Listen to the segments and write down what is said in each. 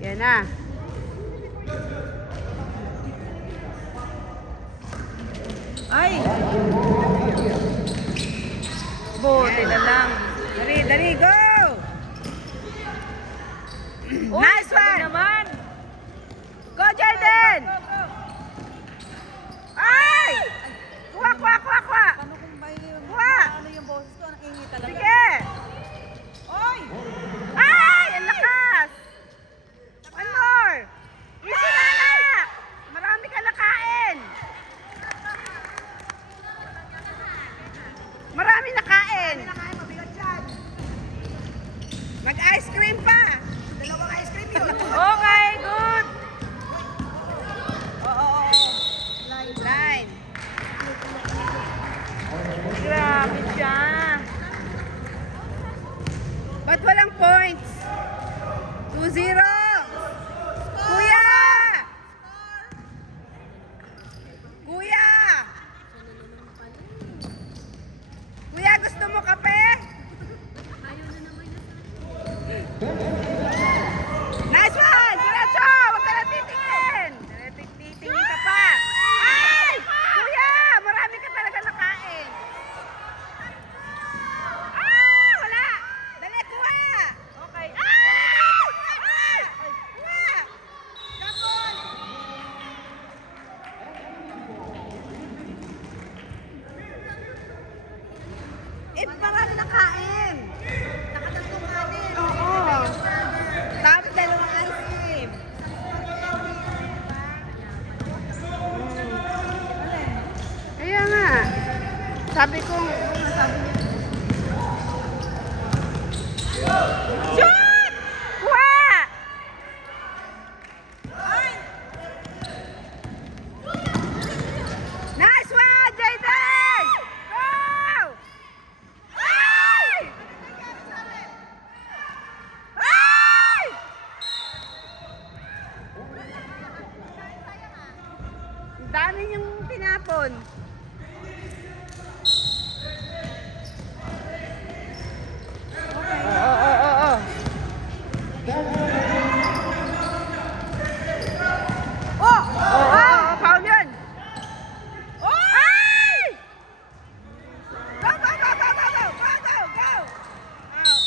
Yan na. Ay! Buti na lang. Dali, dali, go! Uy, Nice galing one! naman! Go, Jordan! Go, go! Ay! Kuha, kuha, kuha, kuha! Paano kung may Kuha! ano yung boses ko? Ang ingi talaga. Sige! Oy! Ay! Ang lakas! One more! Easy na, anak! Marami ka nakain! Marami nakain! Mag-ice cream pa! Dalawang ice cream yun! Okay, good! Oo, oo, oo. Line! Grabe siya. Ba't walang points? 2-0! Kuya! Kuya! Kuya, gusto mo kape? Nice one! Diretso! Huwag ka na titingin! Titingin ka pa! Ay! Kuya! Marami ka talaga nakain! Ah! Wala! Dali, kuha! Okay. Ah! Ah! Kuha! Kapon! Eh, marami nakain! Nakatatlong kanin! Oo! Tapos dalawang ice cream! Kaya nga. Sabi ko, shoot! Kuha! Nice one, Jayden! Go! Ay! Ay! Ang dami niyong tinapon. Oo. Oh, foul yun. Ay! Go, go, go, go, go, go, go, go, go. Out.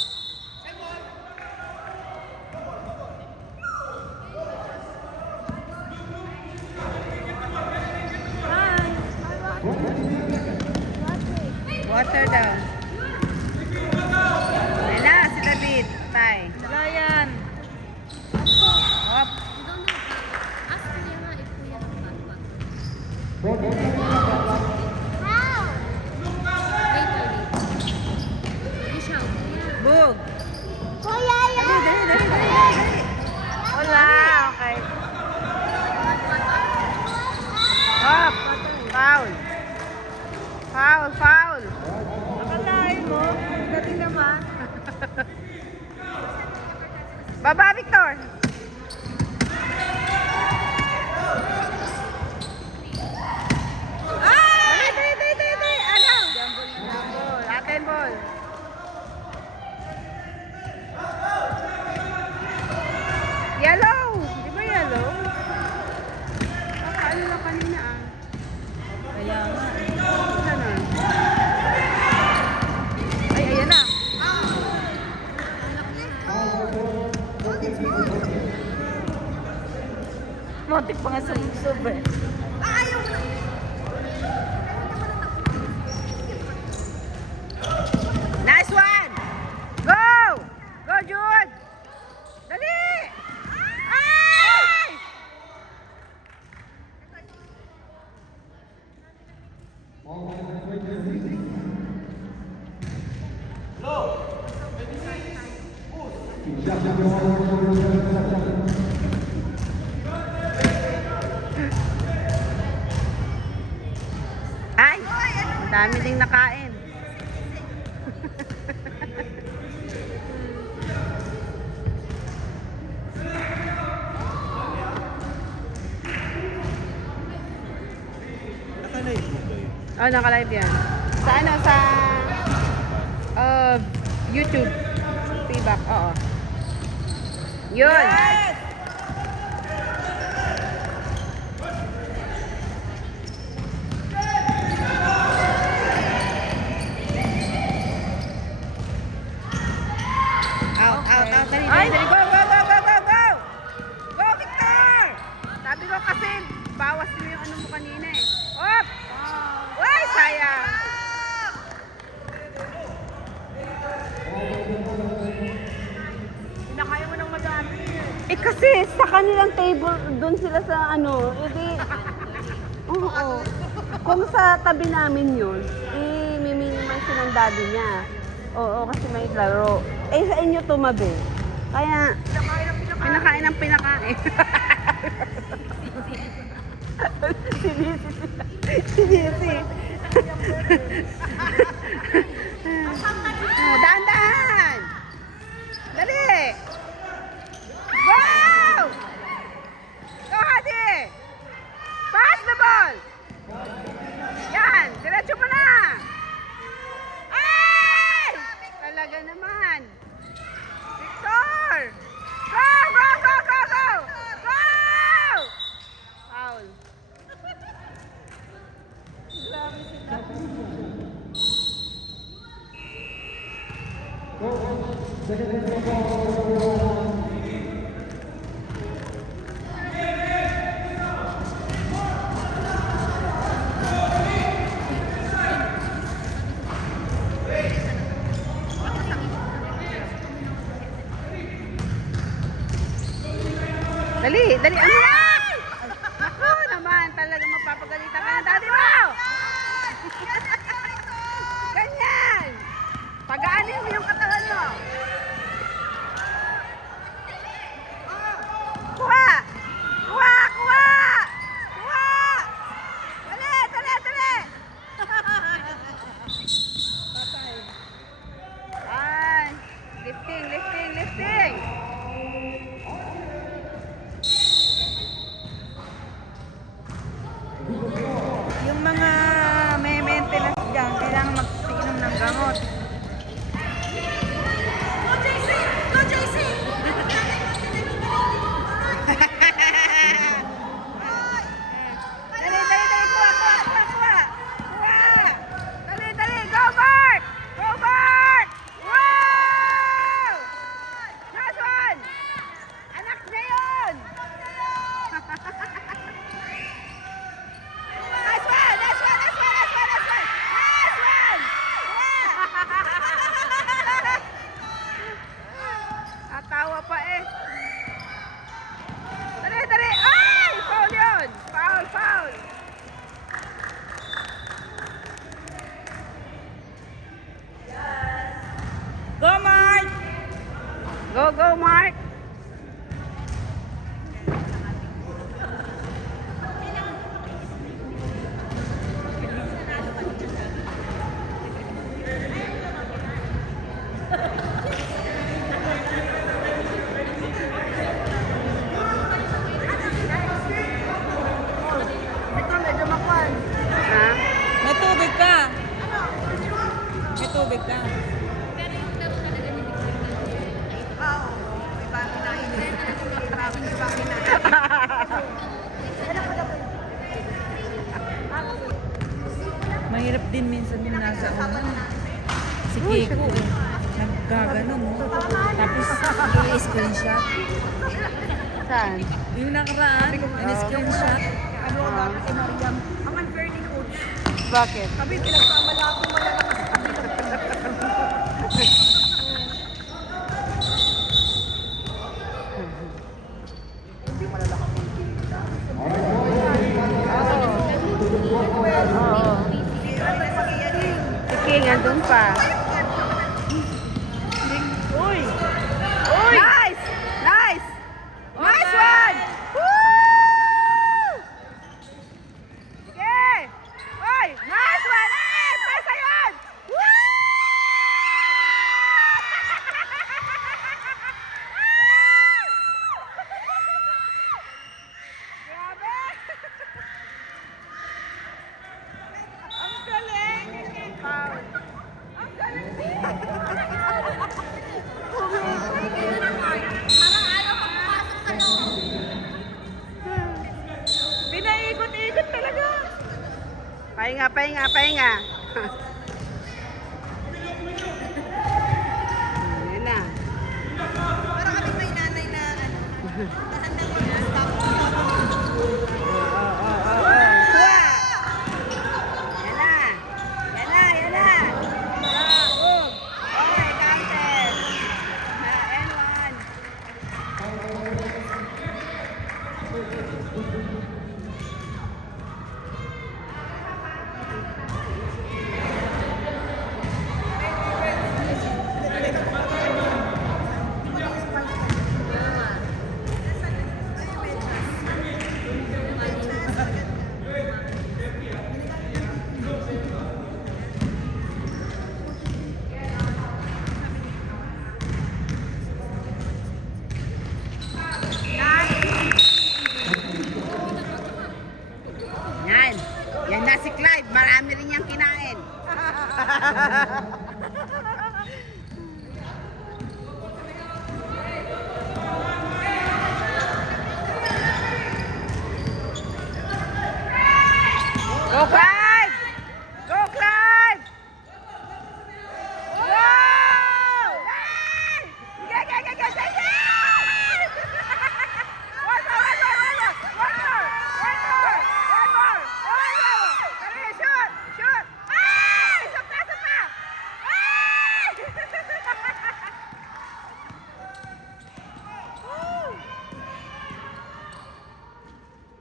Water daw. Ayun na, si David. Tay. Wala yan. Op. Bug. Dali, dali, dali, dali. Wala. Okay. Up. Foul. Foul, foul. Akalain mo. Galing naman. Baba, Victor. Ay! Dali. Ano? Jambol. Atin ball. Yellow. Di ba yellow? Ano lang kanina ah. Kaya nga. Ganun. Ay, ayan na. Motik pa nga sa lubsob eh. Nice one! Go! Go, Jude! Dali! Ay! Ay! Ang dami ding nakain. Oh, naka-live yan. Sa ano? Sa YouTube. Feedback, oo. Yun. Ay, go, go, go, go, go, go! Go, Victor! Sabi ko kasi, bawas mo yung ano mo kanina eh. Op! Uy, sayang! Pinakaya mo ng madami. Eh kasi sa kanilang table, doon sila sa ano, edi... Oo. Kung sa tabi namin yun, eh, minimize yun ang daddy niya. Oo, kasi may laro. Eh, sa inyo tumabi. Kaya, pinakain ng pinakain. Sinisi. Dahan-dahan! Dali! Go! Go, Hadi! Pass the ball! Yan! Diretso mo na! Ay! Talaga naman! Victor! Go! Go! Go! Go! Go! Go! Foul. Dali, dali. Ano yan? Ako naman, talaga mapapagalitan ka ng daddy mo. Ganyan. Pagaanin mo yung katawan mo. Kuha! Kuha! Kuha! Kuha! Dali, dali, dali. Ay, lifting, lifting, lifting. Yung mga may maintenance dyan, kailangan magsiinom ng gamot. Dali, dali, dali. Kuha, kuha, kuha, kuha. Kuha. Dali, dali. Go, Bart! Go, Bart! Wow! Nice one! Anak niya yun! Nice one! Nice one! Nice one! Nice one! Nice one! Nice one! Yeah! Atawa pa eh. Dali, dali. Ay! Foul yun! Foul, foul! Go, Mark! Go, go, Mark! Ito, medyo makwan. Ha? May tubig ka. May tubig ka. Mahirap din minsan yung nasa ano. Si Kiko, naggaganon mo. Tapos, i-screenshot. Saan? Yung nakaraan, in-screenshot. Ano dati si Mariam, ang unfair ni Coach. Bakit? Sabi, pinagmamalaki mo lang sa Oo. Si King, andun pa. Uy! Uy! Nice! Nice! Nice one! Woo! Sige! Uy! Nice one! Eh! Pesa yun! Woo! Grabe! Ang galing! Foul. Ang galing! Pinaikot-ikot talaga. Pahinga, pahinga, pahinga. Yun na. Kuha! Yan na! Yan na! Yan na! Okay, counted! And one. Yan. Yan na si Clive. Marami rin niyang kinain. Go Clive! Go Clive! Go! Yan! Go, go, go, go, go, go! One more, one more, one more, one more, one more, one more, one more. Dali, shoot, shoot. Ay! Isa pa, isa pa. Ay! Woo!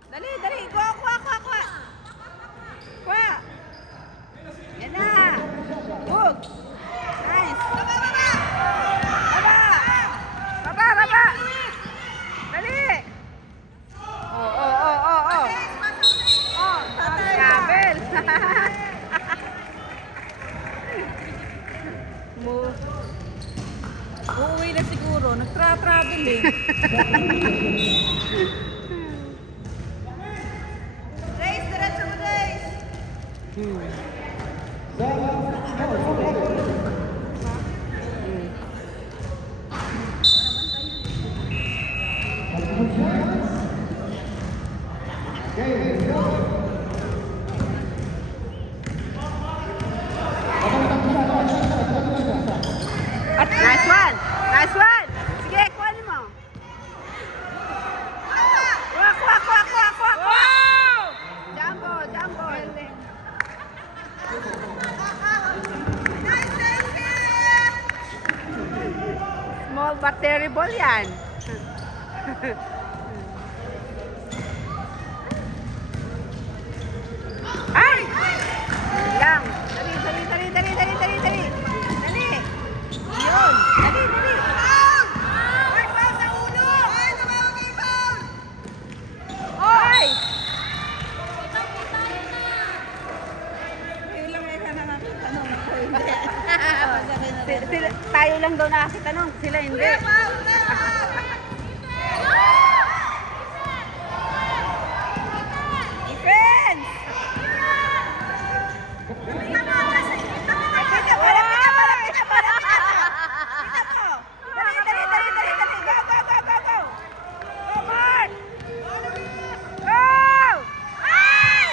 Dali, dali. Kuha, kuha, kuha, kuha. Kuha. Yan na. Hook. Nice. Baba, baba. Baba. Baba, baba. Dali. Oh, oh, oh, oh, oh. Oh, Gabel. Move. Uuwi na siguro. Nagtra-travel eh. Race, diretso mo, race! Nice one. Nice one. Sige, kuhanin mo. Kuha, kuha, kuha, kuha, kuha, kuha. Jumbo, jumbo. Small but terrible yan. Ay! Lang. Dali, dali, dali, dali, dali, dali, dali. Dali. Yun. Dali, dali. Ay, foul sa ulo! Ay, tumawag kay foul! Oy! Ayun lang may tanong ko, hindi. Tayo lang daw nakakitanong. Sila hindi. Foul na! Defense! Dali, dali, dali, dali, dali. Go, go, go, go, go. Go, Mark! Go! Ay!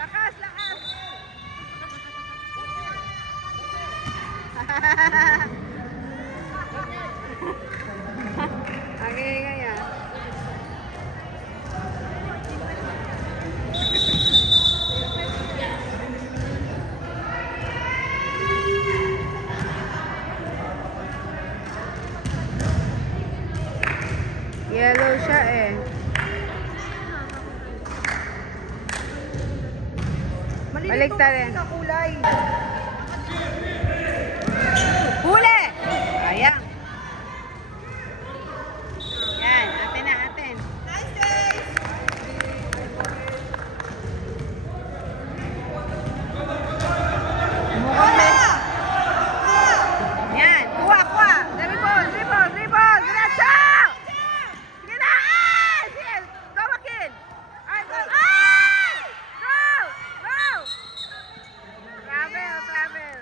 Lakas! Lakas, lakas. Ang ingay yan. Yellow siya eh. Balikta rin. Kulay. Huli! Sayang. Yan, atin na, atin. Nice days! Yan, kuha, kuha. Dribble, dribble, dribble. Diretso! Sige na! Ay! Sige, go again. Ay, go! Ay! Go! Go! Travel, travel.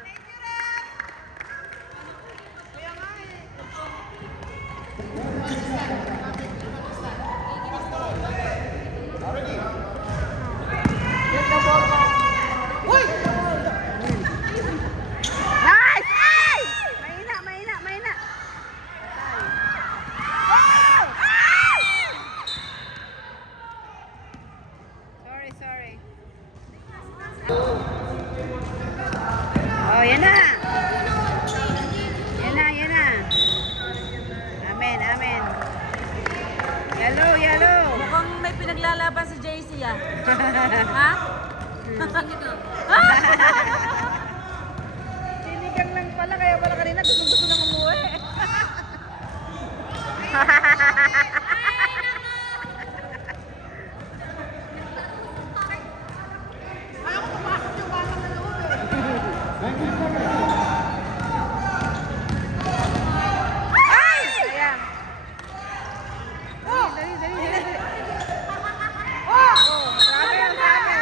Nice! Ay! Mahina, mahina, mahina. pinaglalaban si JC ah. Ha? Sinigang lang pala, kaya pala kanina gusto nang umuwi. Ayan. Dali. Grabe.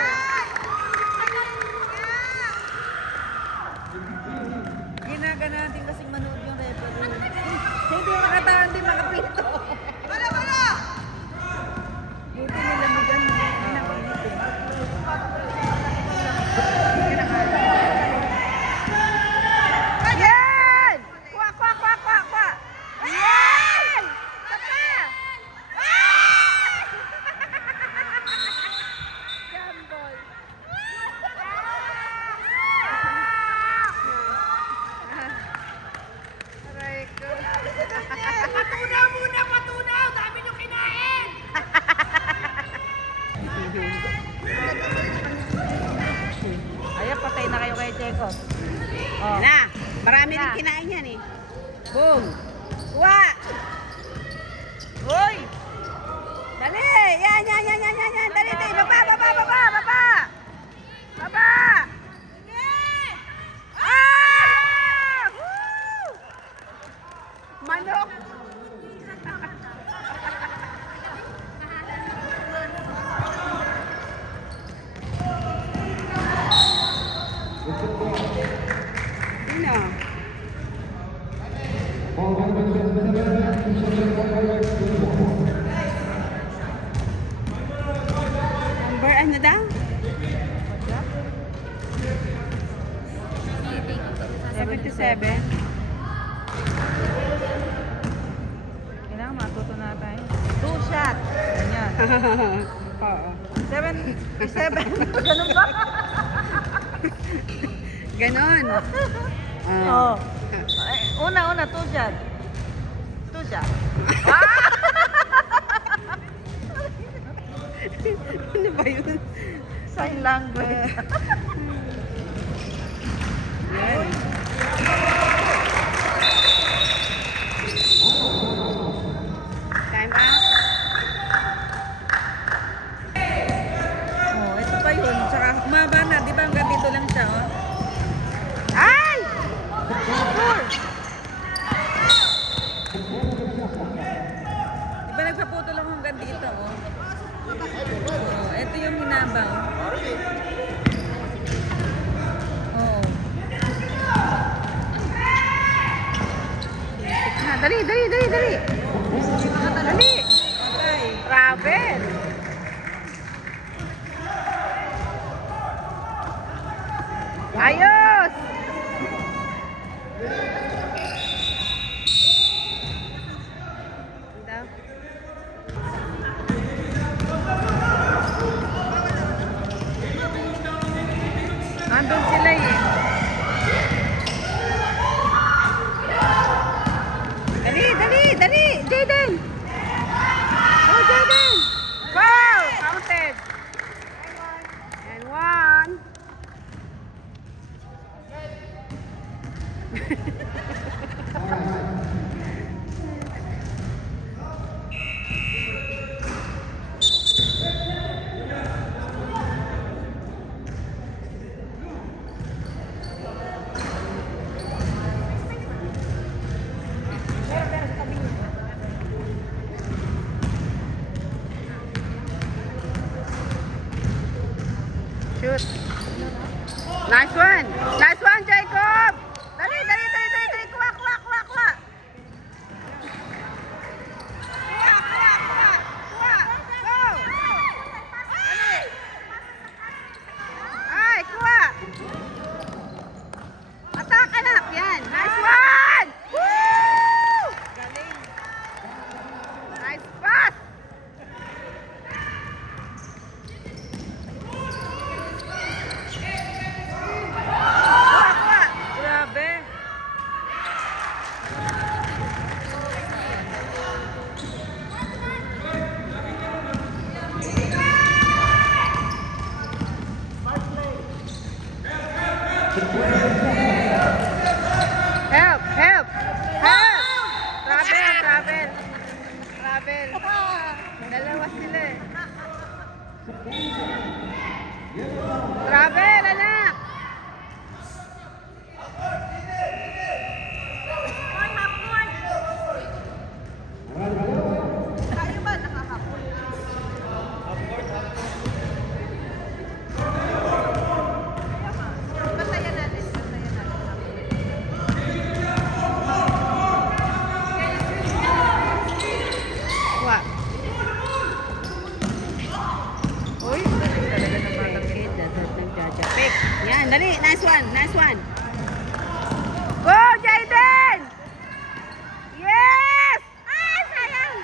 Ginagana natin kasing manood yung referee. Hindi makatahan, hindi makapito. Wala! Buti nilamigan mo. Pinapainit eh. Yan! Kwa! Yan! Saka! Jambol. Aray ko. Patunaw! Dami nyo kinain! Ayan, patay na kayo kay Checo. Oh. Na, marami Na. rin kinain yan eh. Boom! Wa! Hoy! Dali! Yan! Dali! Baba! Ah! Woo! Manok! Sino? Number ano daw? 77. Kailangan matuto na tayo. 2 shot. Ganyan. Oo. 7. Ganun ba? Ganon. Oo. Una, 2 shot. 2 shot. Ano ba yun? Sign language. Yan. Time out. Oh, ito pa yun. Tsaka humaba na. Di ba hanggang dito lang siya, oh? Ay! Di ba nagpaputol ako hanggang dito, oh? Oh, ito yung hinaba, oh. Oh. Dali! Dali! Patay. Travel! Ayos! Daw. Andun sila eh. Dali! Jaden! Oh, Jaden! Foul! Counted! And 1. Shoot. Nice one, Jacob! Dali! Travel. Dalawa sila eh. Travel, anak! Tayo ba nakahapon? Bantayan natin. Wa. Uy, galing talaga ng batang kid. Nagja-japik. Yan, dali. Nice one. Nice one. Go, Jaden! Yes! Ay, sayang!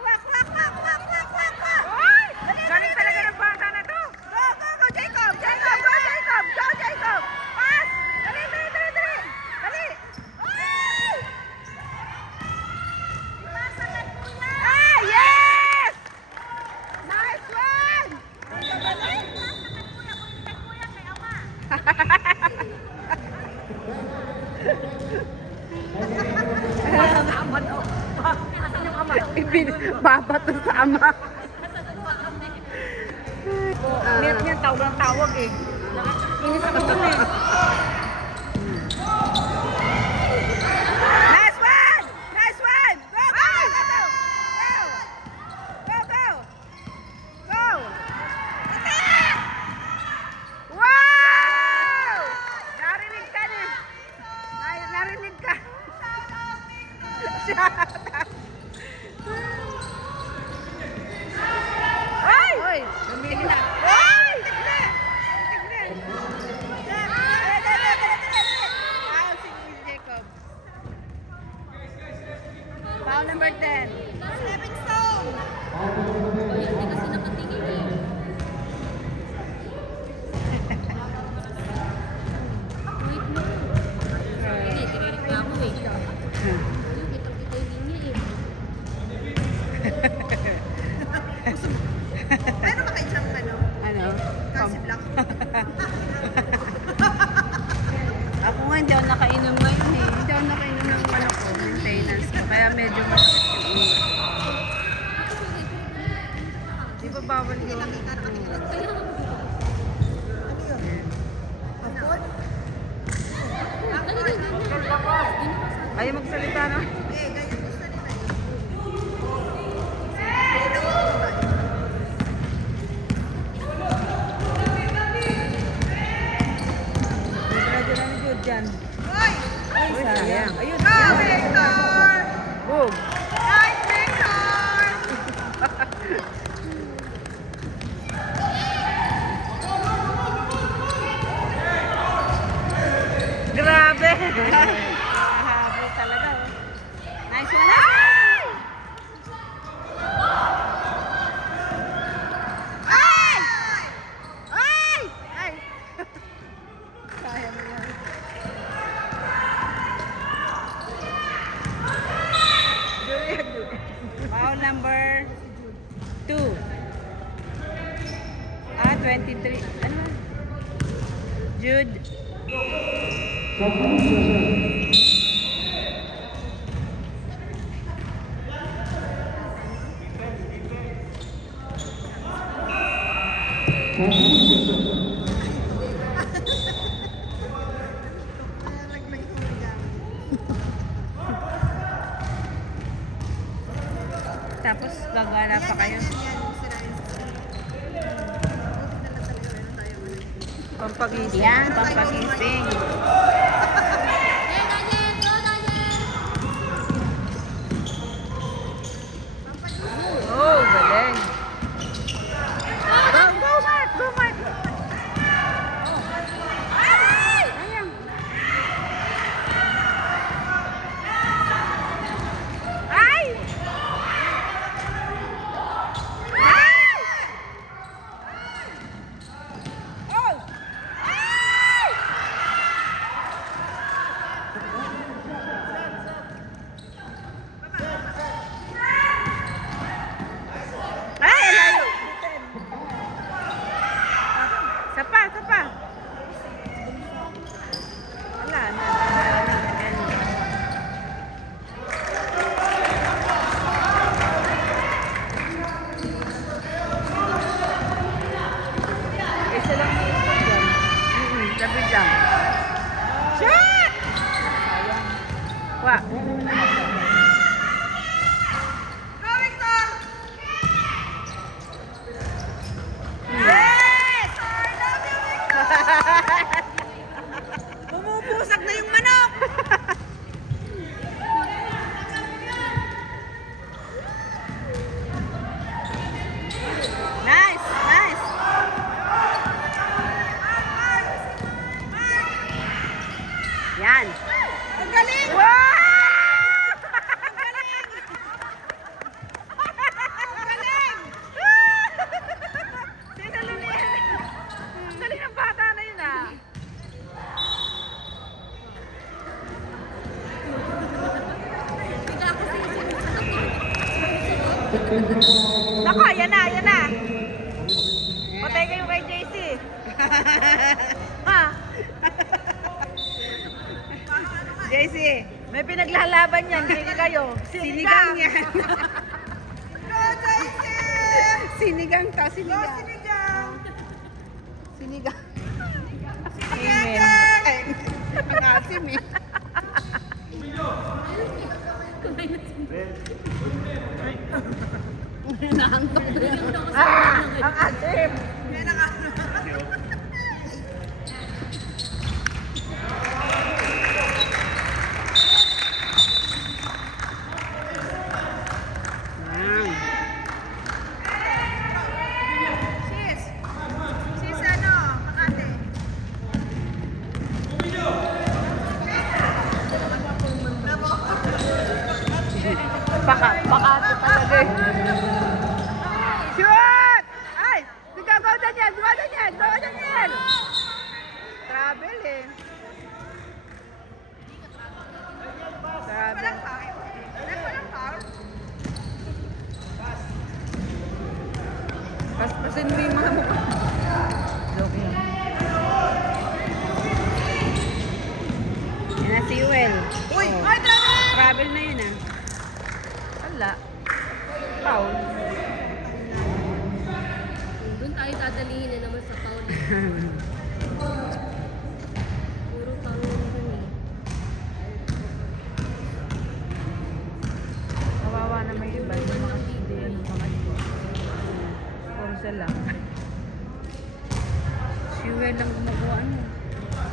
Wak, wak, wak, wak, wak, wak, wak! Uy! Galing talaga ng bata na to! Go, go, go, Jacob! Jacob, go, Jacob! Go, Jacob! Pass! Dali, dali, dali, dali! Dali! Uy! Ah, yes! Nice one! Babato sa ama. Niya tawag ng tawag eh. Inis ako dun eh. Nice one! Nice one! Go, go, go, go, go! Go, go! Go! Attack! Wow! Narinig ka na. Narinig ka. Shout out! Ay! Oy! Lumili na. Ay! Tignan! Tignan! Foul si Jacob. Foul number 10. Stepping stone! Hindi kasi nakatingin eh. Wait mo. Hindi, tinireklamo eh. Kita-kita yung linya eh. Meron ba kayo siyang ano? Ano? Kasi black. Ako nga hindi ako nakainom ngayon eh. Hindi ako nakainom ng ano ko, maintenance ko. Kaya medyo masakit yung ulo. Di ba bawal yun? Ayaw magsalita na. Eh, ganyan gusto nila eh. Medyo na ni Jude dyan. Hoy! Ay, sayang. Ayun. Go, Victor! Boom! Nice, Victor! Grabe! Hahabol talaga oh. Nice one! Ay! Ay! Ay! Ay! Sayang yan. Foul number 2. 23. Ano ba? Jude. Kaya nagmay-ulam. Tapos gagana pa kayo. Yan, sirain sa sila. Buti na lang talaga meron tayo. Pampagising. Yan, pampagising. Eh, Daniel! Go, Daniel! Oh, galing. Go, go, Mark! Go, Mark! Ay! Ayan. Ay! Ay! Oh! Ay! Go, Victor! Yes! I love you, Victor! Bumubusak na yung manok! Nice! Nice! Yan! Ang galing! Wow! Ang galing! Ang galing! Sinalo niya. Ang galing ng bata na yun ah. Nako, yan na, yan na. Patay kayo kay JC. Ha? JC, may pinaglalaban yan, hindi kayo. Sinigang yan. Go, JC! Sinigang ta, Go, sinigang. sinigang! Sinigang. Sinigang! Ang asim eh. Ang asim. Yan ang ano. Sis! Sis ano? Makati. Bakati talaga eh. Shoot! Ay! Sige, go Daniel! Go Daniel! Go Daniel! Travel eh. Travel. Walang foul. Walang foul. Paspasin mo yung mga mukha. Joke lang. Yan na si Will. Uy! Oh. Ay, travel! Travel na yun ah. Wala. Foul. Doon tayo dadalihin na naman sa foul. Puro foul naman eh. Kawawa naman yung iba. Yung mga hindi, yung mga puro sila. Si Will lang gumagawa ano.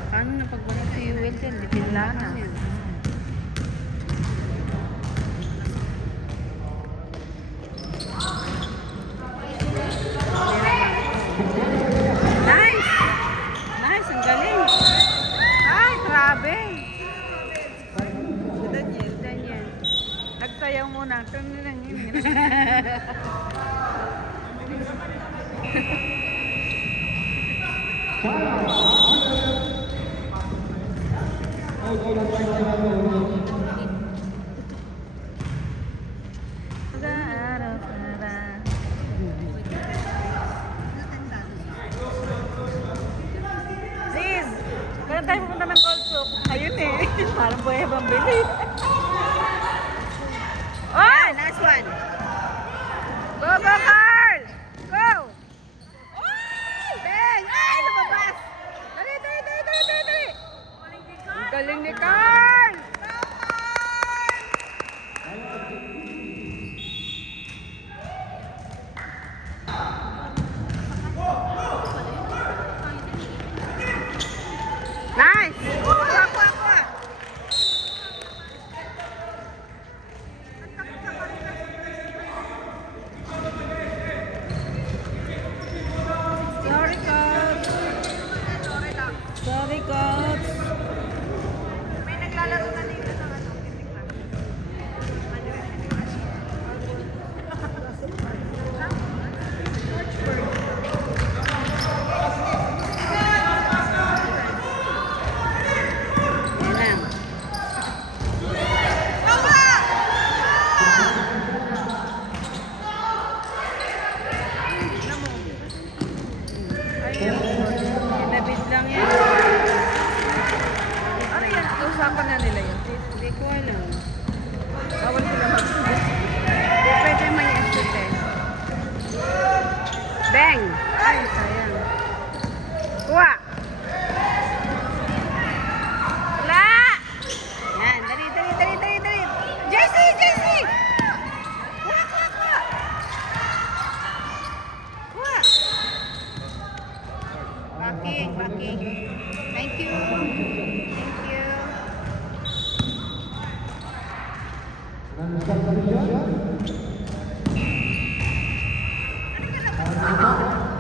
Paano na pag walang si Will din? Di pinlana. Nice! Nice! Ang galing! Ay, grabe! Daniel, Daniel. Nagsayaw muna. Sis! Kaya tayo pumunta ng Colsuk. Ayun eh. Parang buhay bambili. Oh! Nice one! Go, go, Carl! Go! Bang! Ay, lumabas! Dali, dali, dali, dali, dali! Ang galing ni Carl!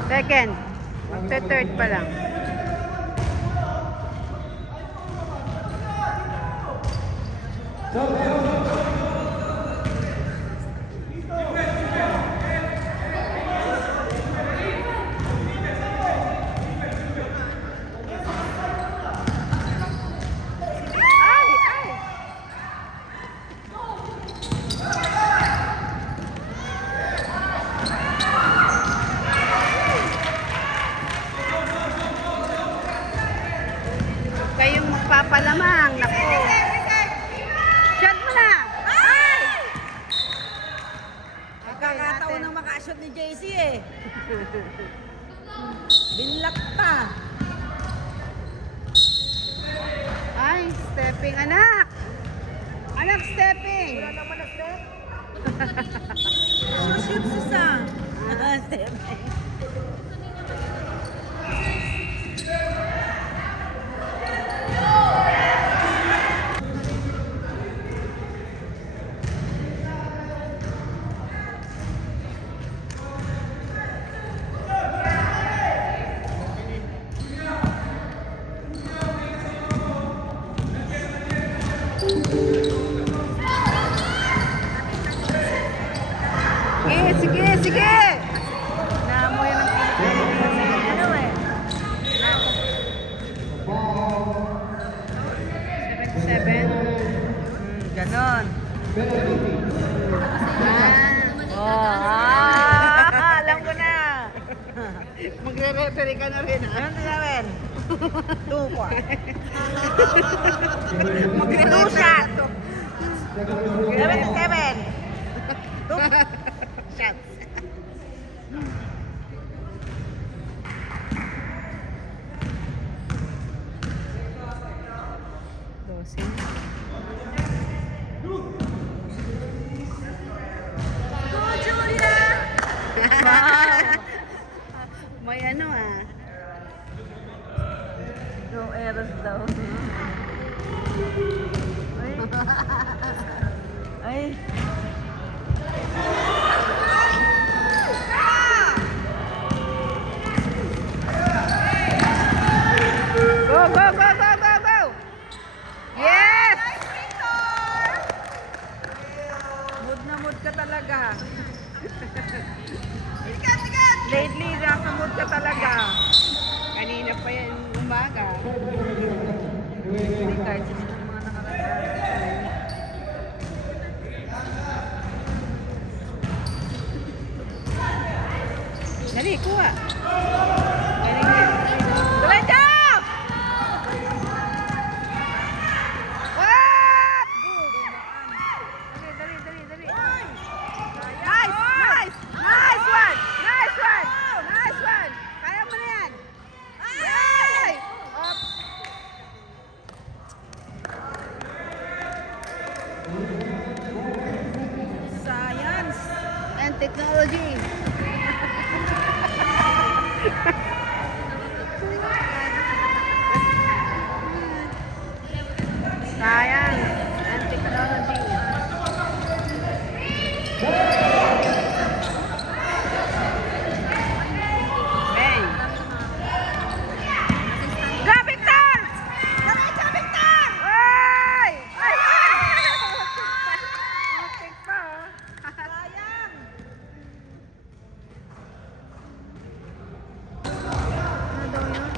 Second. Magte-third pa lang. Ay! Ay! Kayong magpapalamang. Naku. Shot mo na! Ay! Nagkakataon ng makashot ni JC eh. Binlock pa. Ay, stepping anak! Anak, stepping! Shoot Susa. Step. Sige, sige, sige! Naamoy ng ano eh. 7-7. Ganon. Alam ko na. Magre-referee ka na rin, ha? Ano namin? 2 po. Magre-two shot. 7-7. 2 shots. Wow! May ano ah. Go Eros daw. Ay. Ay. Go, go, go, go, go, go! Yes! Mood na mood ka talaga. Lately, nasa mood ka talaga. Kanina pa yan umaga. Hindi kahit sino ng mga nakakasal. Dali, kuha. Galing yan. Diretso! What? Dali, dali, dali, dali. Nice! Nice! Nice one! Nice one! Nice one! Kaya mo na yan! Yay! Up! Science. And technology. Science and technology. Hey. Go, Victor! Diretso, Victor! Ay! Ay! Muntik pa, oh. Sayang. Ano daw yun?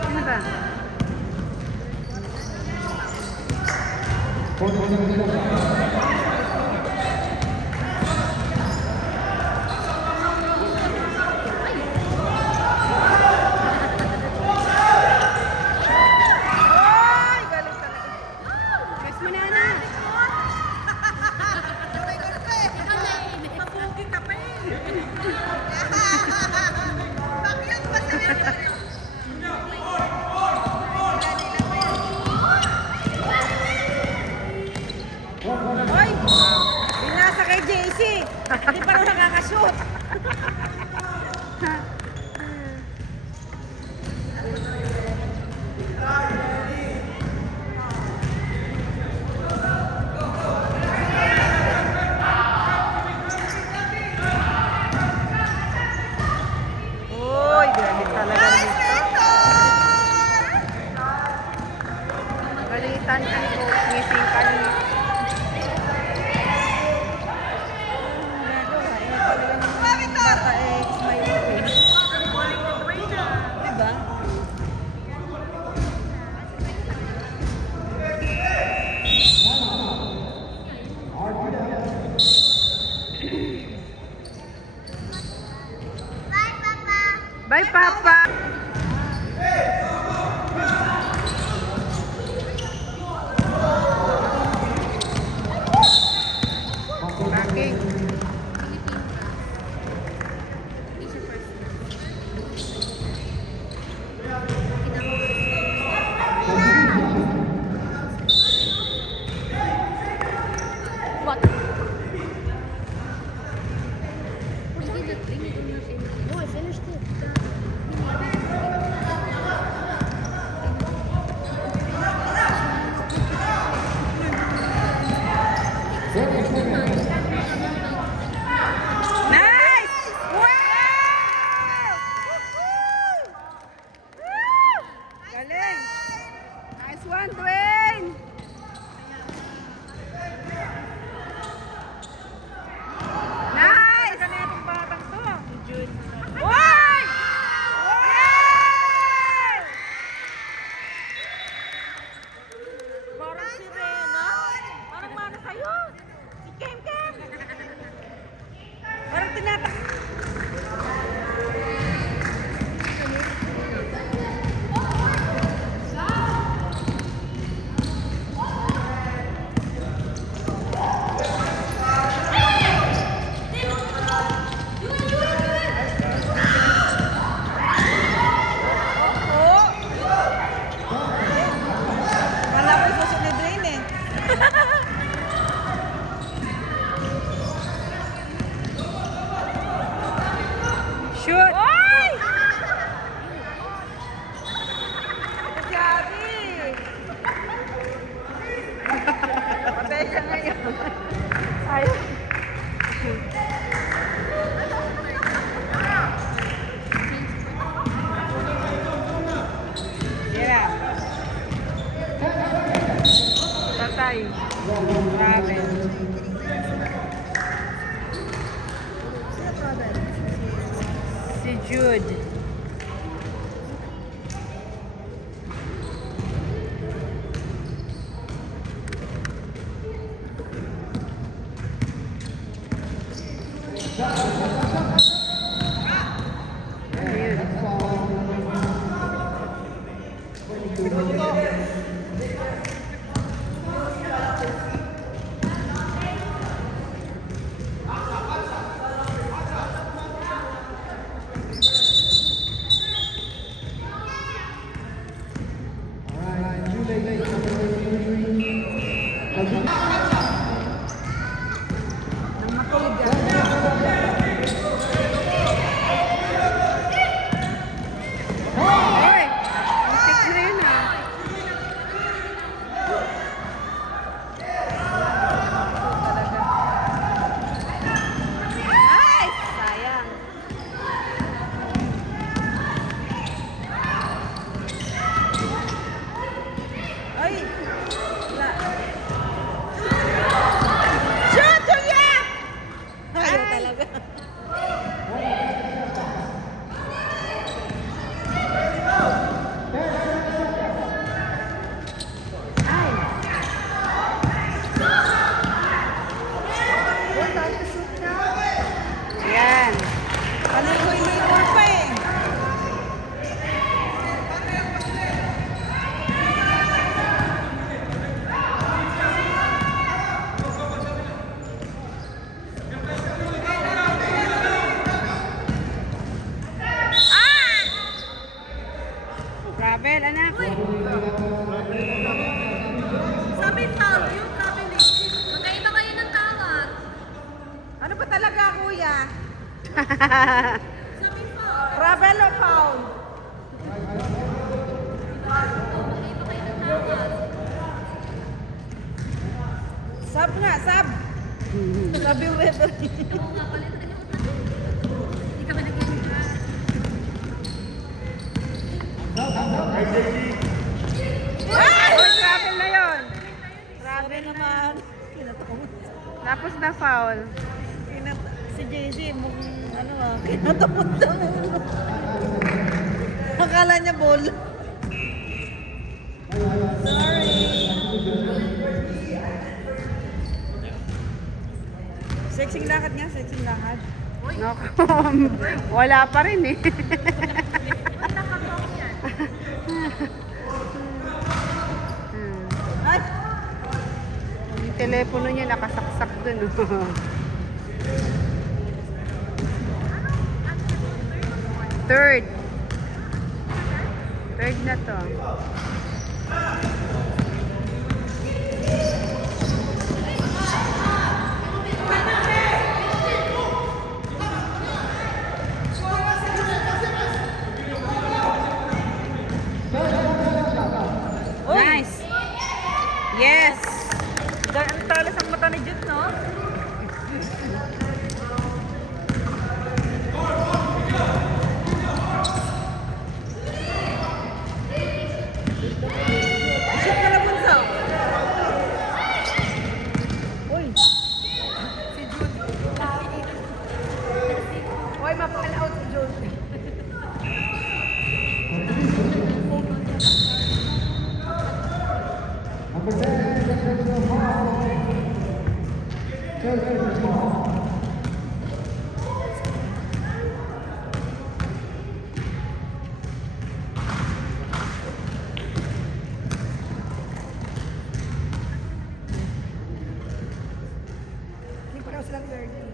Ano ba? Ay, galing talaga. Press mo na na. Mapugi ka pa eh. Bakit ba sa'yo? Palitan ang coke, missing ka na. Diba? Bye, Papa! Parking. What? No, I finished it. Nice! Wow! Galing! Nice one, Dwayne! Nice! Ano itong batang to? June. Oy! Parang si Rena. Parang mana sa'yo. Si Kem Kem. Parang tinatak. Wala ko susunod rin eh. Shoot! Oy! Si Abby. Patay siya ngayon. Ayun. Yeah. Patay. Grabe. Si Jude. Oy! Antik na yun ah. Nice! Sayang. Ay! Wala. Shoot, Julia! Ayaw talaga. Ay! Yan. Paligoy-ligoy pa eh. Gravel, anak. Sabi foul, yung sabi ni. Magkaiba kayo ng tawag. Ano ba talaga, kuya? Sabi foul. Gravel o foul? Magkaiba kayo ng tawag. Sub nga, sub. Sabi yung referee. Oo nga pala, nakalimutan ko. Hindi kami nag-iba. Ay! Oy, gravel na yun. Tapos na foul. Si JJ, mukhang ano kinatamot daw ng ulo. Akala niya ball. Sorry. Sexing lakad nga, sexing lakad. Naku, wala pa rin eh. Ay! Yung telepono niya nakasaksak dun. Third. Third na to. Nice. Yes. Ang talas ang mata ni Jude, no? Shoot ka na, Bunso. Uy. Si Jude. Uy, mapal out si Jude. Hindi pa daw sila ready.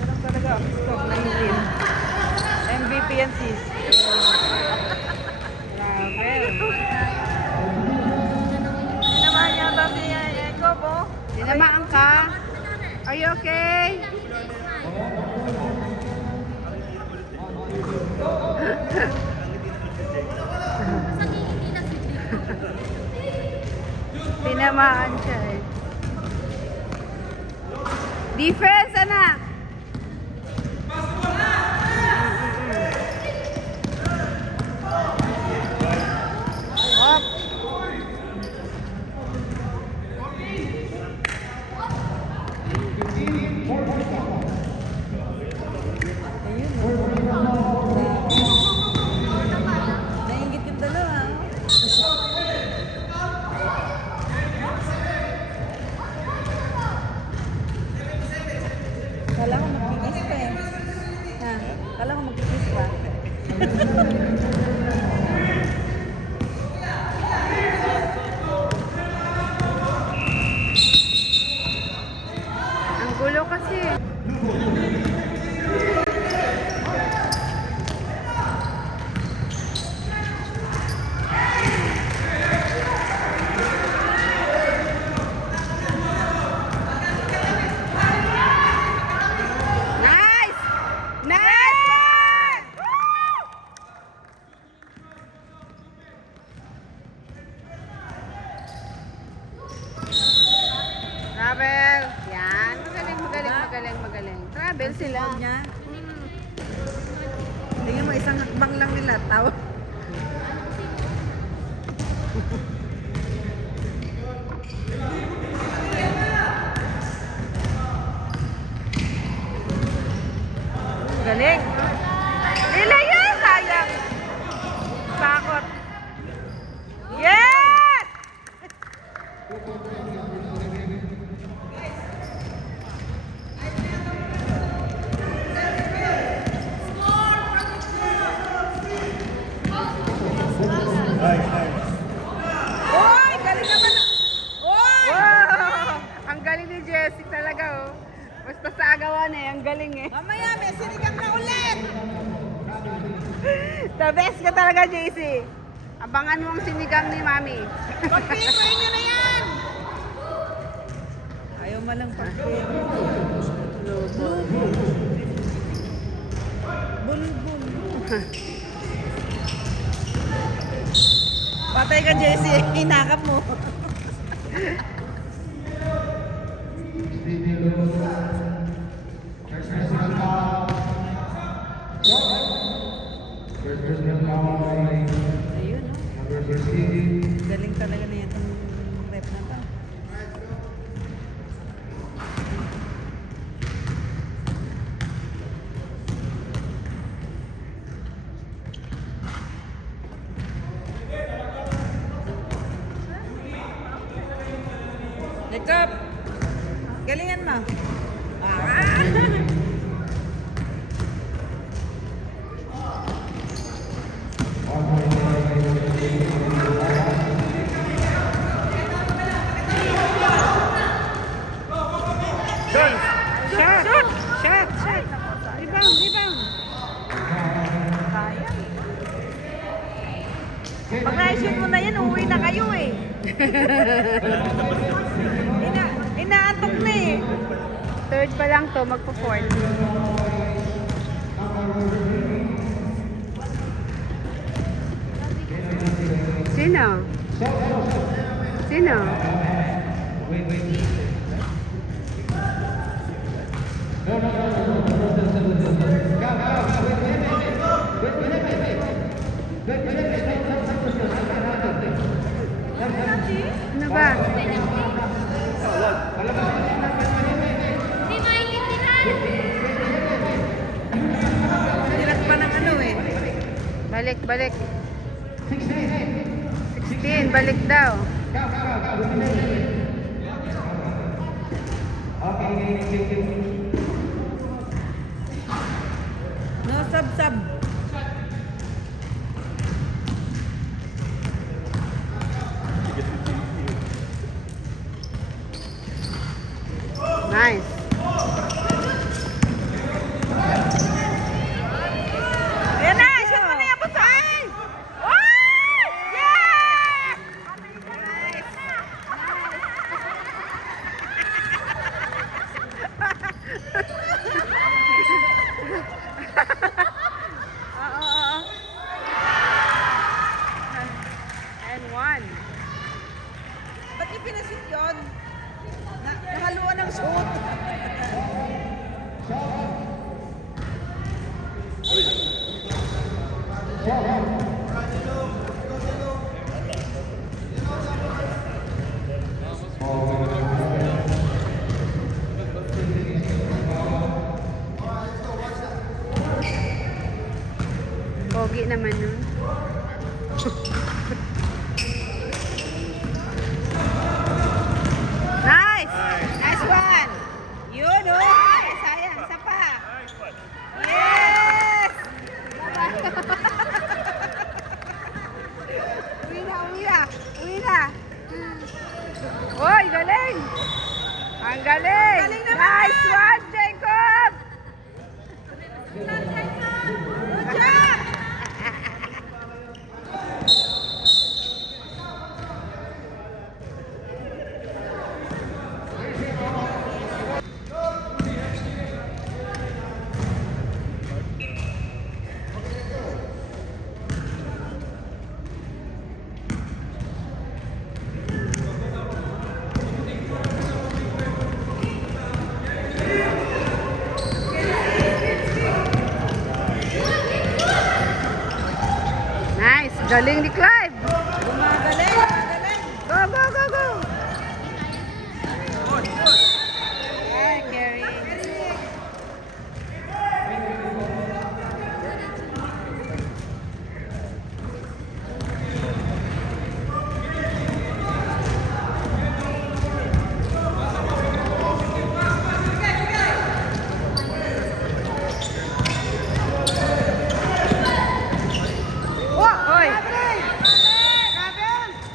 Meron talaga ang score na win. MVP yan sis. Grabe. Sinamahan niya ba si Eko po? Tinamaan ka? Are you okay? Tinamaan siya eh. Defense, anak! Hop! Nainggit yung dalawa. Kala ko magkikis pa eh. Ha? Kala ko magkikis pa. Ang gulo kasi. Nice! Nice! Woo! Travel. Yan. Magaling, magaling, magaling, magaling. Travel sila. Niya. Tingnan mo, isang hakbang lang nila. Tawa. Galing. Nila yan! Sayang. Bakot. Yes! Oy! Galing naman! Oy! Wow! Ang galing ni Jessie talaga, oh. Basta sa agawan eh, ang galing eh. Mamaya, may sinigang na ulit! The best ka talaga, JC. Abangan mo ang sinigang ni Mami. Pag-pinoy nyo na yan! Ayaw malang pag-pinoy. Bulbul. Patay ka, Jessie. Hinakap mo. Jacob! Galingan mo. Ah! Shot! Shot! Shot! Rebound! Rebound! Pag na-shoot mo na yan, uuwi na kayo eh. Inaantok na eh. Third pa lang to, magpo-fourth. Sino? Sino? Ano ba? Hirap pa ng ano eh. Balik, balik. 16, balik daw. No sub-sub. Nice. Ayan na! Shoot mo na yan, Busay! Oh! Yeah! Oo. And one. Ba't yung pinasit yun? Nahaluan ng shoot. Pogi naman yun. Nice! Nice one! Yun, oh! Ay, sayang, isa pa! Yes! Uwi na, uwi na. Uwi na. Uy, galing! Ang galing! Galing naman Nice yan! one, Jacob! Good job! Nice! Galing ni Clive! Gumagaling, gumagaling! Go, go, go, go! Ay, Carrie. Hoy!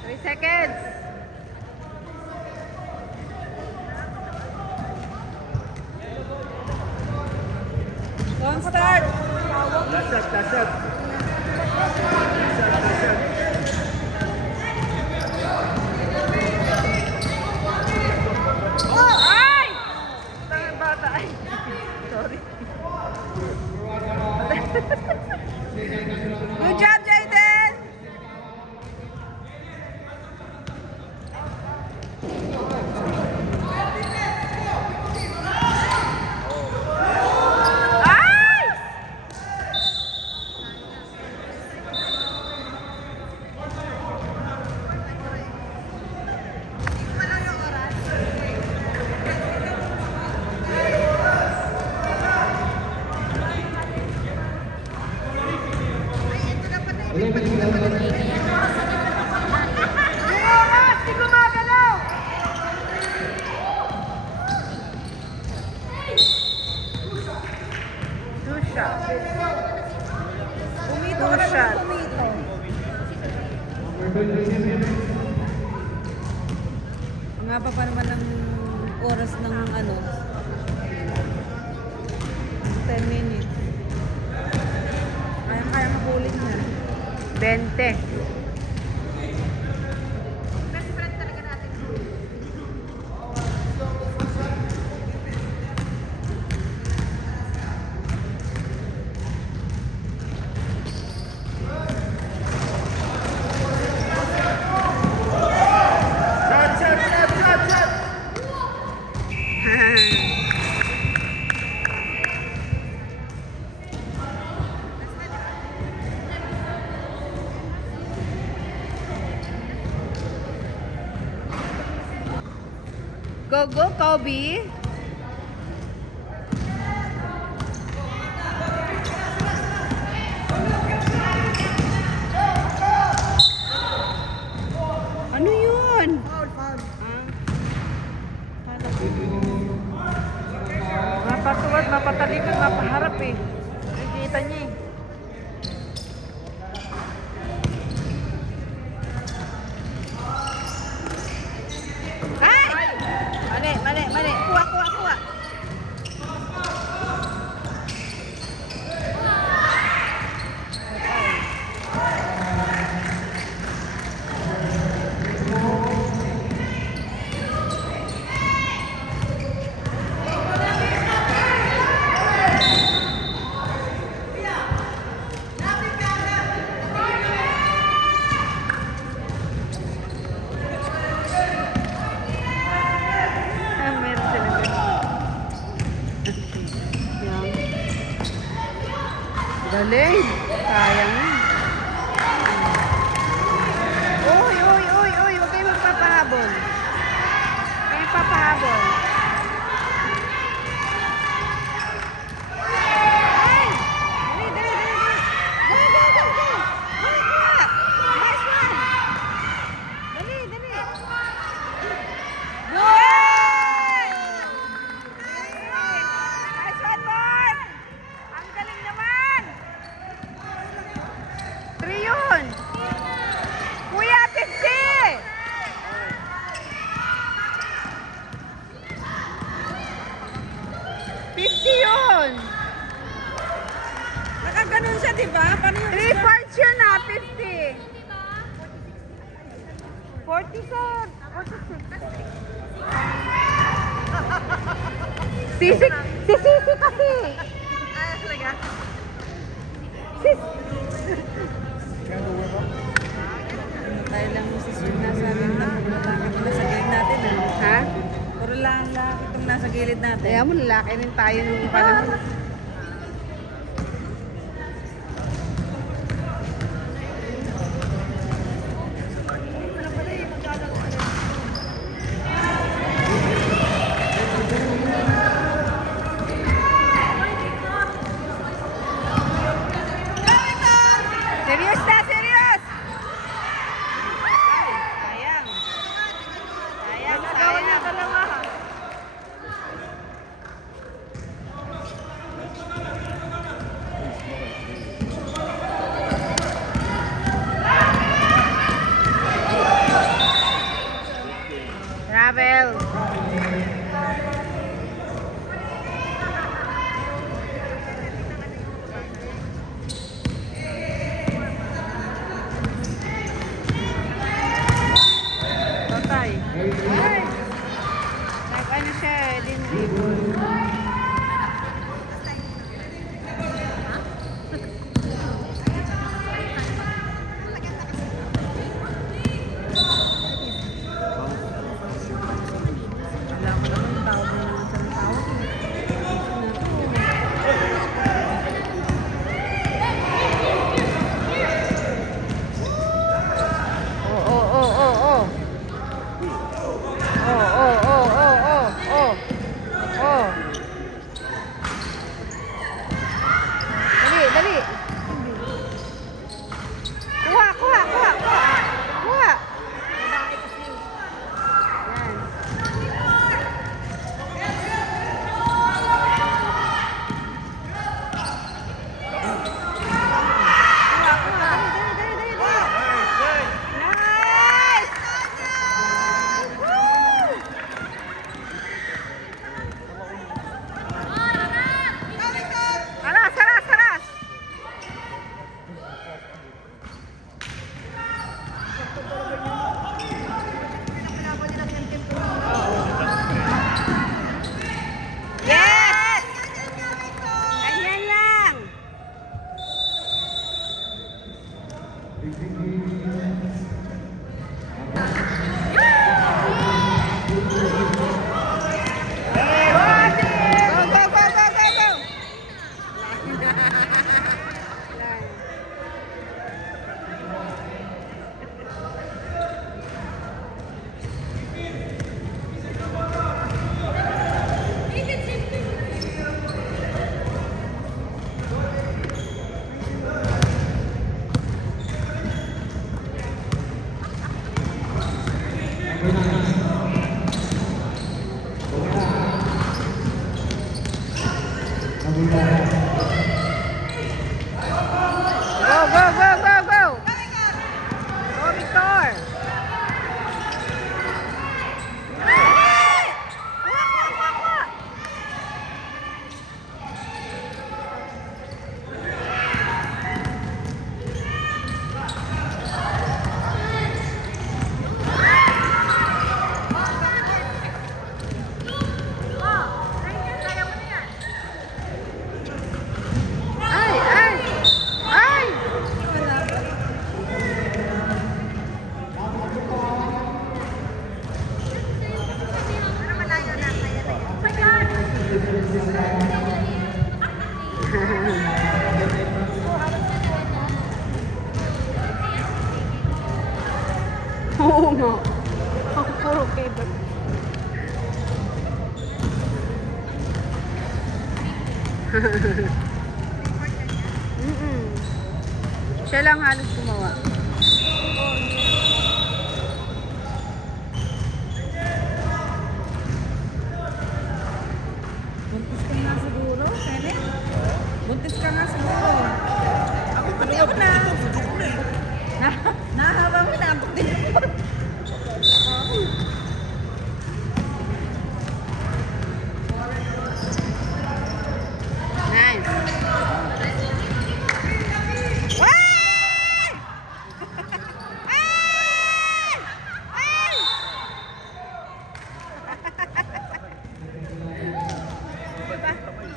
3 seconds! Don't start! Ay! Tangan bata. Ay. Sorry. Good job, Jaden! Ay! Nga pa naman ang oras ng ano, 10 minutes. Kaya makulit na. 20. Best friend talaga natin. Go, go, Kobe. Ano yun? Foul, foul. Mapatuwad, mapatalikod, mapaharap eh. Nakikita niya eh. Ay! Mali, mali, mali. Kuha, kuha, kuha. Meron sila ganun. Yan. Galing. Sayang yun. Uy, uy, uy, uy. Huwag kayo magpapahabol. Huwag kayo papahabol. Ay! Dali, dali, dali, dali. Go, go, go, go. Go, kuha. Nice one. Dali, dali. Good! Nice one, boy! Ang galing naman! 3 yun! Kuya, 50! 50 yun! Nakaganon siya, di ba? Paano yung 3 parts yun ah, 50! 47! 46! Sisik! Si Sisi kasi! Ay, talaga. Sis! tayo lang sa nasa gilid natin. Ha? Puro lang itong nasa gilid natin. Kaya mo, lalaki rin tayo nung panahon. Serious na, serious! Ay, sayang. Sayang, sayang. Travel. Patay. Ay! Nag-ano siya, din. Wala ko naman tawag na isang tawag. Oh, oh, oh, oh, oh. Oh, oh, oh, oh, oh, oh. Oh. Dali, dali. Kuha, kuha, kuha, kuha. Kuha. Yan. Kuha, kuha. Dali, dali, dali, dali. Nice! Woo! nga. Puro cable. Siya lang halos gumawa. Buntis ka nga siguro, Pwede? Buntis ka nga siguro. Ako pati ako na. Nahawa mo na ako din. Nice.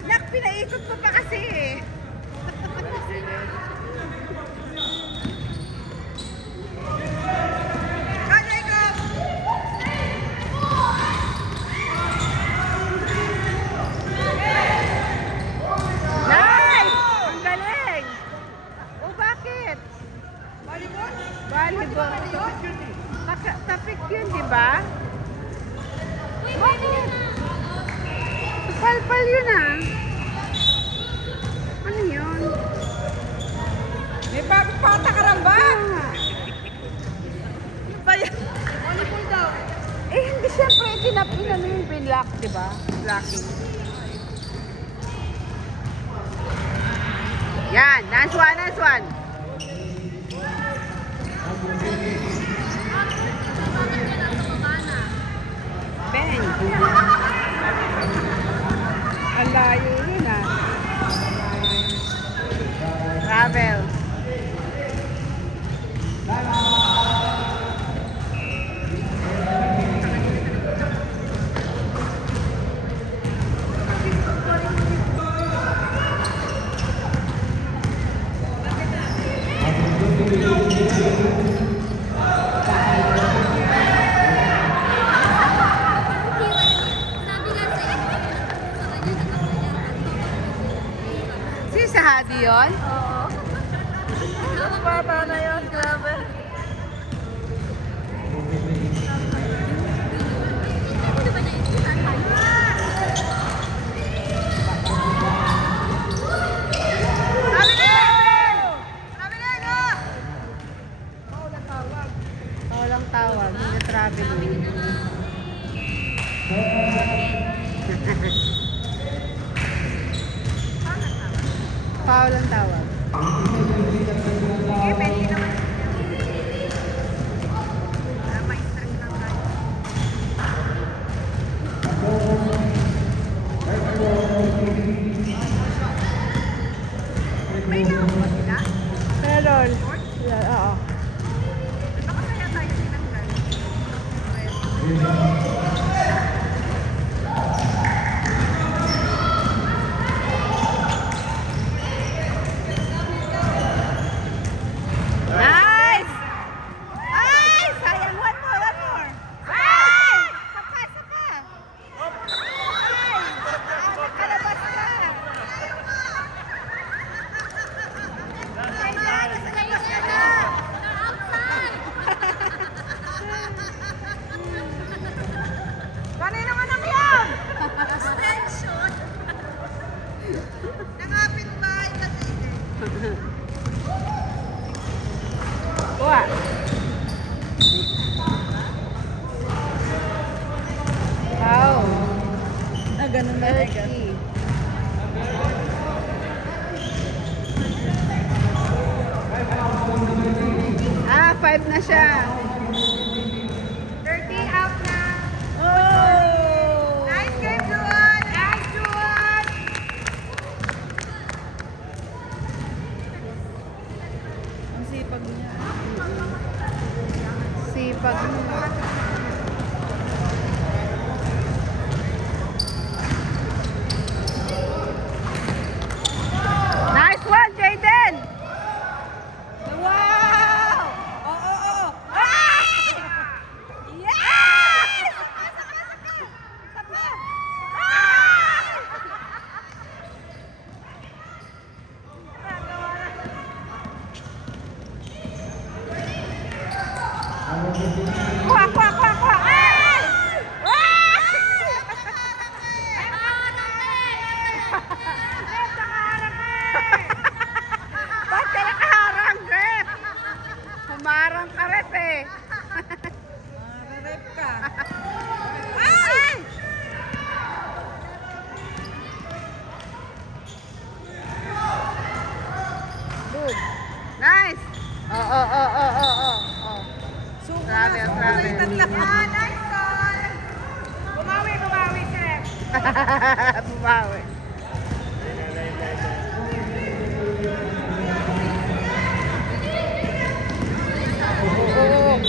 Nak, pinaikot mo pa kasi eh. Kaya ikaw! Nice! Ang galing! O bakit? Volleyball? Volleyball. Tapik yun, di ba? Bakit? Palpal yun ah. Ano yun? May bagong patakaran ba? Ah. Ano ba yan? Volleyball daw. Eh, hindi siyempre tinapin yung binlock, di ba? Blocking. Yan, nice one, nice one. Ben. Ang layo yun ah. Travel. Si Sahadi yun? Oo. Baba na yun, grabe. Walang tawag, hindi traveling. Foul ang tawag. Okay, pwede naman. Para may string lang tayo. May naman ba sila? Meron. Yeah, oo. Baka kaya tayo sinanggal. Nice! Ay! Sayang, one more. Ay! Saka, saka. Ay! Nakalabas ka. Ay, nasa labas ka na. Kanino nga nang yan? Extension. Nangapit ba? Ikatili. Kuha. Wow. Ganun na rin. 30. Ah, 5 na siya. 30 out na. Oh! Nice game, Juan. Nice, Juan. Ang sipag niya. Sipag mo. Nice one, Jaden! Wow! Oo, oo, oo. Bumawi. Oo.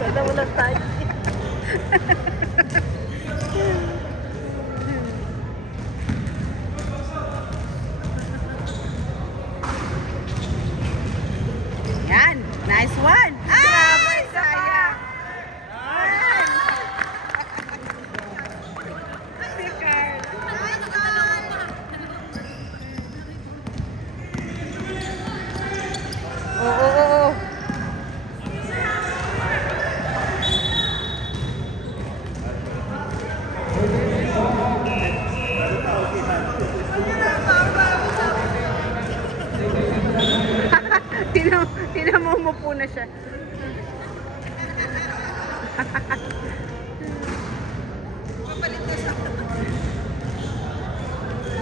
Kada mo lang tayo. Yan, nice one. Ay, sayang. Oo. Tinamumupo na siya.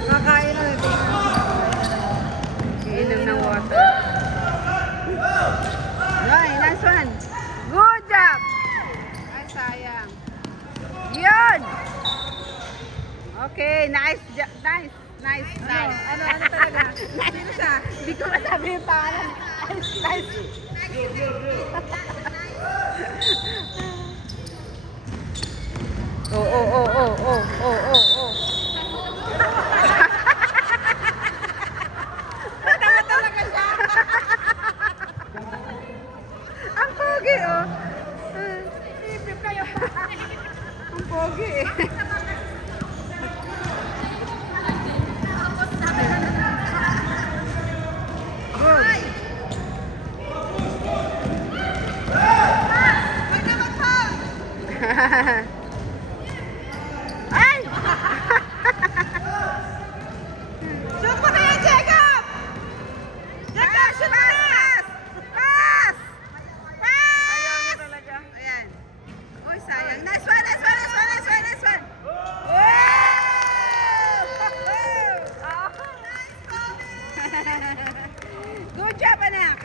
Kakain na ito. Iinom ng water. Ay, nice one. Good job. Ay, sayang. Yun. Okay, nice job. Nice. Ano talaga? Sino siya? Hindi ko masabi yung pangalan. Nice. Oh. Natawa talaga siya. Ang pogi, oh. Sipip kayo. Ang pogi, eh. Good. Ay! Shoot mo na yan, Jacob! Jacob, shoot mo na! Pass! Ayaw mo talaga. Ayan. Uy, sayang. Nice one! Good job, anak!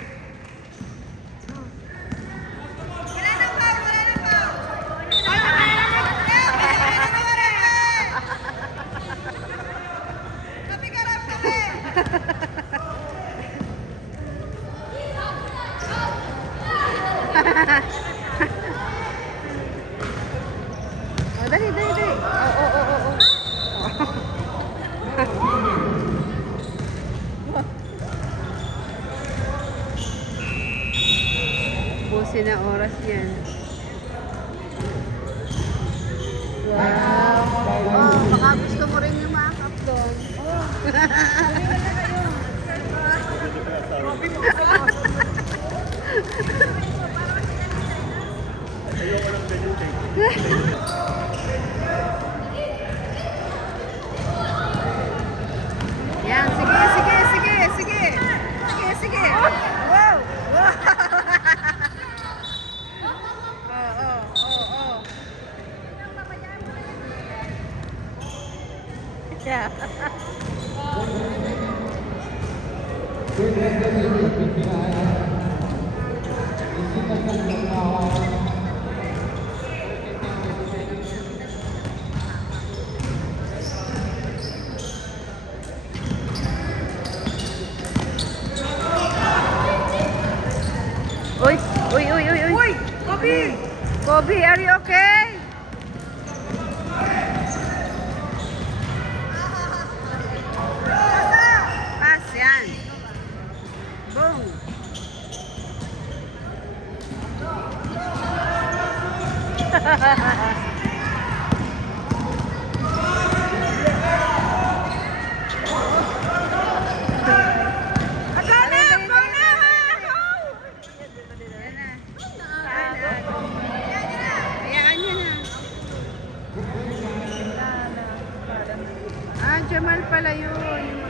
Oh, dali. Oh. Busin na oras yan. Wow. Oh, baka gusto mo rin yung makeup doon. Yan, sige. Wow. Oh. Yeah. Uy! Uy! Kobe, are you okay? Pass, yan. Boom. Jamal pala yun.